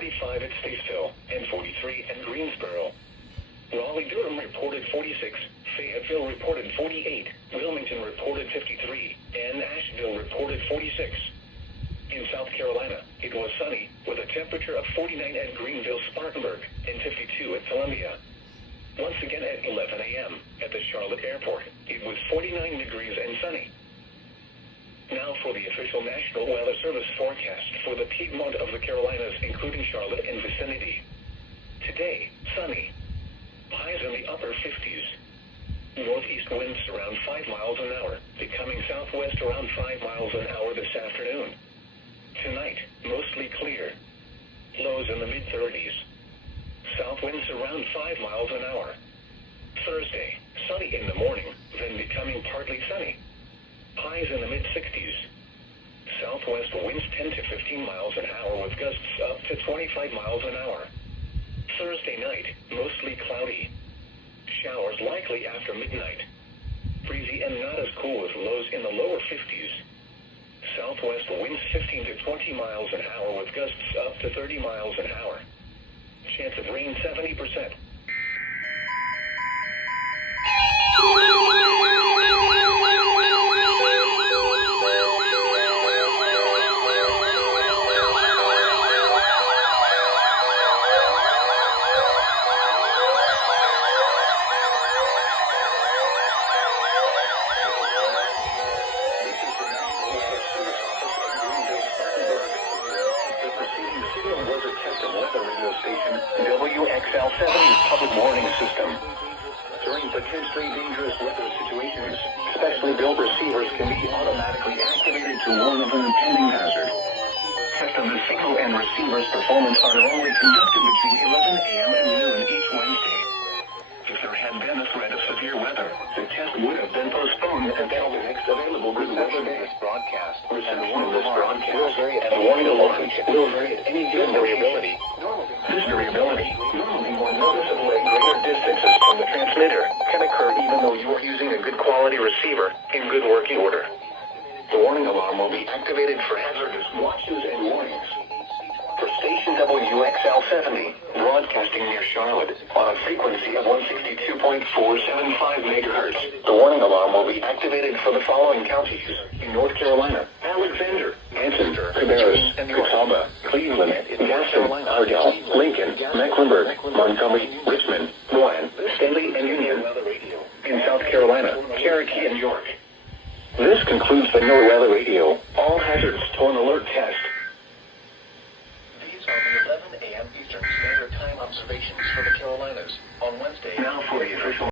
45 at Statesville, and 43 at Greensboro. Raleigh-Durham reported 46, Fayetteville reported 48, Wilmington reported 53, and Asheville reported 46. In South Carolina, it was sunny, with a temperature of 49 at Greenville-Spartanburg and 52 at Columbia. Once again at 11 a.m., at the Charlotte Airport, it was 49 degrees and sunny. Now for the official National Weather Service forecast for the Piedmont of the Carolinas, including Charlotte and vicinity. Today, sunny. Highs in the upper 50s. Northeast winds around 5 miles an hour, becoming southwest around 5 miles an hour this afternoon. Tonight, mostly clear. Lows in the mid-30s. South winds around 5 miles an hour. Thursday, sunny in the morning, then becoming partly sunny. Highs in the mid-60s. Southwest winds 10 to 15 miles an hour with gusts up to 25 miles an hour. Thursday night, mostly cloudy. Showers likely after midnight. Breezy and not as cool with lows in the lower 50s. Southwest winds 15 to 20 miles an hour with gusts up to 30 miles an hour. Chance of rain 70%. WXL-70's public warning system. During potentially dangerous weather situations, specially built receivers can be automatically activated to warn of an impending hazard. Tests of the signal and receiver's performance are normally conducted between 11 a.m. and noon each Wednesday. If there had been a threat of severe weather, the test would have been postponed until the next available good weather day. Broadcast. Reception of this broadcast and warning alarms will vary at any given variability. This variability, normally more noticeable at greater distances from the transmitter, can occur even though you are using a good quality receiver in good working order. The warning alarm will be activated for hazardous watches and warnings. For station WXL-70, broadcasting near Charlotte, on a frequency of 162.475 MHz, the warning alarm will be activated for the following counties: in North Carolina, Alexander, Anson, Cabarrus, Catawba, Cleveland, Gaston, Ardell, Lincoln, Mecklenburg, Montgomery, Richmond, Bryan, Stanley, and Union. In South Carolina, Cherokee, and York. This concludes the NOAA Weather Radio All Hazards Torn Alert Test. These are the 11 a.m. Eastern Standard Time observations for the Carolinas on Wednesday. Now for the official